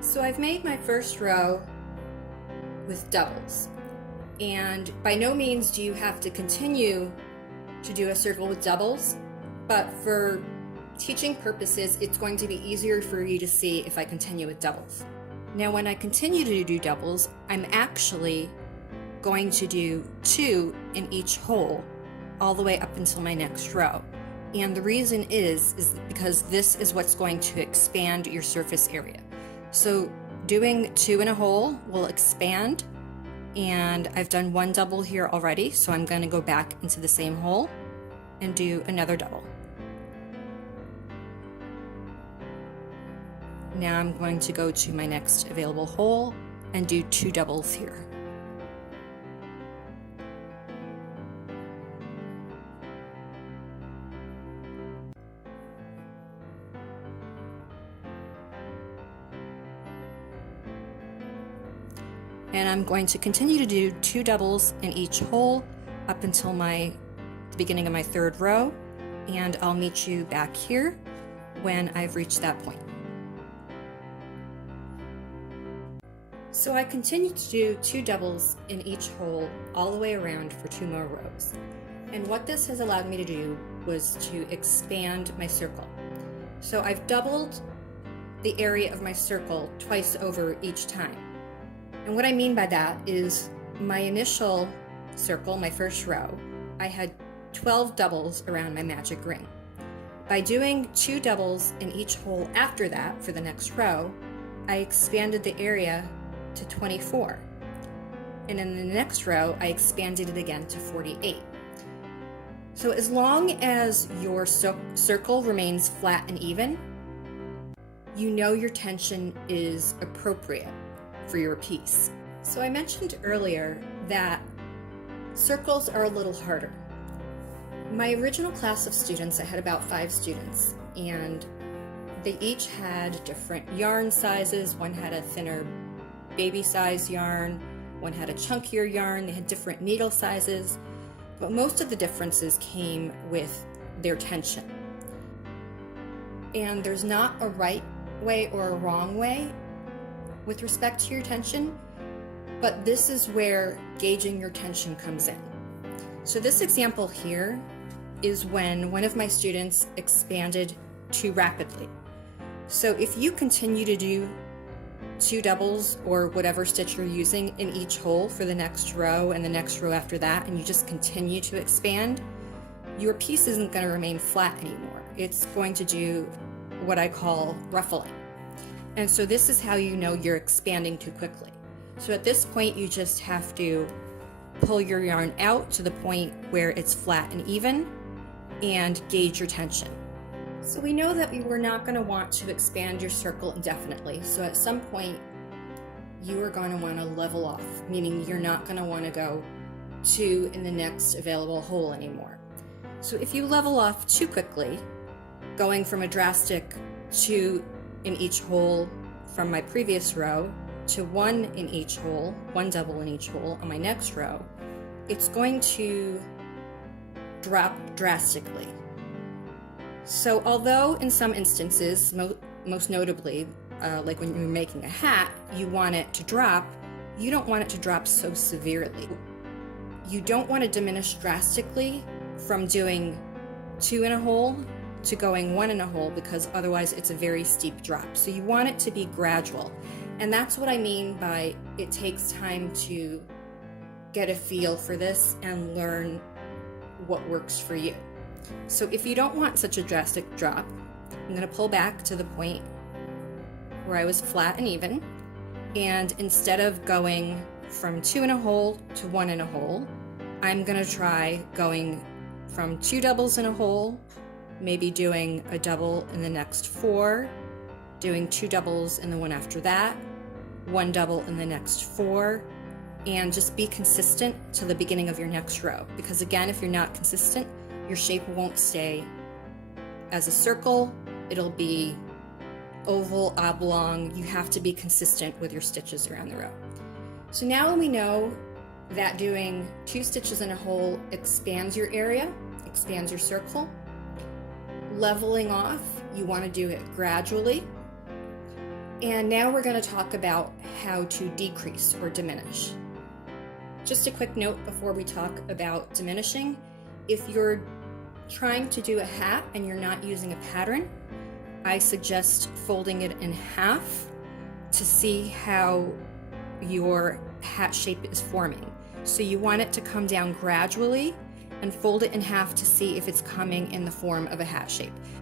So I've made my first row with doubles, and by no means do you have to continue to do a circle with doubles, but for teaching purposes it's going to be easier for you to see if I continue with doubles. Now when I continue to do doubles, I'm actually going to do 2 in each hole all the way up until my next row. And the reason is because this is what's going to expand your surface area. So doing 2 in a hole will expand, and I've done 1 double here already, so I'm going to go back into the same hole and do another double. Now I'm going to go to my next available hole and do 2 doubles here. And I'm going to continue to do 2 doubles in each hole up until the beginning of my 3rd row, and I'll meet you back here when I've reached that point. So I continue to do 2 doubles in each hole all the way around for 2 more rows. And what this has allowed me to do was to expand my circle. So I've doubled the area of my circle twice over each time. And what I mean by that is my initial circle, my first row, I had 12 doubles around my magic ring. By doing 2 doubles in each hole after that for the next row, I expanded the area to 24. And in the next row, I expanded it again to 48. So as long as your circle remains flat and even, you know your tension is appropriate for your piece. So I mentioned earlier that circles are a little harder. My original class of students, I had about 5 students, and they each had different yarn sizes. One had a thinner baby size yarn, one had a chunkier yarn, they had different needle sizes, but most of the differences came with their tension. And there's not a right way or a wrong way with respect to your tension, but this is where gauging your tension comes in. So this example here is when one of my students expanded too rapidly. So if you continue to do 2 doubles or whatever stitch you're using in each hole for the next row and the next row after that, and you just continue to expand, your piece isn't going to remain flat anymore. It's going to do what I call ruffling. And so this is how you know you're expanding too quickly. So at this point, you just have to pull your yarn out to the point where it's flat and even and gauge your tension. So we know that we're not going to want to expand your circle indefinitely. So at some point, you are going to want to level off, meaning you're not going to want to go 2 in the next available hole anymore. So if you level off too quickly, going from a drastic 2 in each hole from my previous row to 1 in each hole, 1 double in each hole on my next row, it's going to drop drastically. So although in some instances, most notably, like when you're making a hat, you want it to drop, you don't want it to drop so severely. You don't want to diminish drastically from doing 2 in a hole to going 1 in a hole, because otherwise it's a very steep drop. So you want it to be gradual. And that's what I mean by it takes time to get a feel for this and learn what works for you. So if you don't want such a drastic drop, I'm going to pull back to the point where I was flat and even, and instead of going from 2 in a hole to 1 in a hole, I'm going to try going from 2 doubles in a hole, maybe doing a double in the next 4, doing 2 doubles in the one after that, 1 double in the next 4, and just be consistent to the beginning of your next row. Because again, if you're not consistent, your shape won't stay as a circle, it'll be oval, oblong. You have to be consistent with your stitches around the row. So now we know that doing 2 stitches in a hole expands your area, expands your circle. Leveling off, you want to do it gradually. And now we're going to talk about how to decrease or diminish. Just a quick note before we talk about diminishing. If you're trying to do a hat and you're not using a pattern, I suggest folding it in half to see how your hat shape is forming. So you want it to come down gradually and fold it in half to see if it's coming in the form of a hat shape.